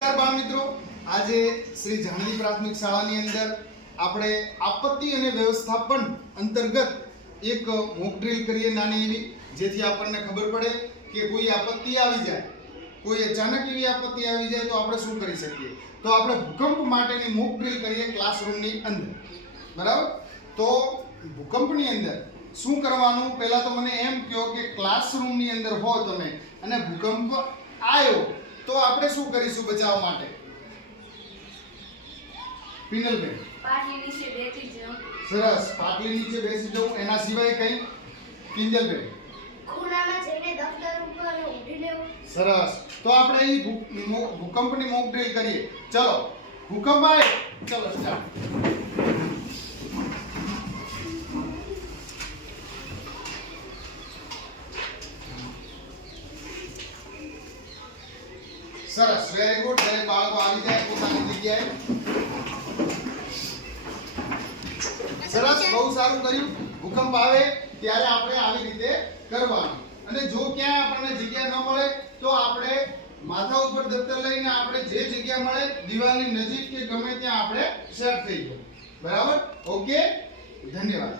બાળ મિત્રો, આજે શ્રી જાનવી પ્રાથમિક શાળાની અંદર આપણે આપત્તિ અને વ્યવસ્થાપન અંતર્ગત એક મોક ડ્રીલ કરીએ નાની એવી, જેથી આપણને ખબર પડે કે કોઈ આપત્તિ આવી જાય, કોઈ અચાનક એવી આપત્તિ આવી જાય તો આપણે શું કરી શકીએ. તો આપણે ભૂકંપ માટેની મોક ડ્રીલ કરીએ ક્લાસરૂમની અંદર, બરાબર. તો ભૂકંપની અંદર શું કરવાનું, પહેલા તો મને એમ કહો કે ક્લાસરૂમની અંદર હો તમે અને ભૂકંપ આવ્યો તો આપણે શું કરીશું બચાવ માટે? પિનલબેન, પાટલી નીચે બેસી જાઉં. સરસ, પાટલી નીચે બેસી જવું. એના સિવાય કઈ? કિંજલબેન, ખૂણામાં જઈને દફતર ઉપર ઊંઘી લેવું. સરસ. તો આપણે અહીં ભૂકંપની મોક ડ્રીલ કરીએ. ચલો, ભૂકંપ આવે, ચલો સ્ટાર્ટ. સરસ, વેરી ગુડ. દરેક બાળકો આવી જાય પોતાની જગ્યાએ. સરસ, બહુ સારું કર્યું. ભૂકંપ આવે ત્યારે આપણે આવી રીતે કરવાનું. અને જો ક્યાં આપણને જગ્યા ન મળે તો આપણે માથા ઉપર દફતર લઈને આપણે જે જગ્યા મળે દિવાલની નજીક કે ગમે ત્યાં આપણે સેટ થઈ જવું. બરાબર? ઓકે, ધન્યવાદ.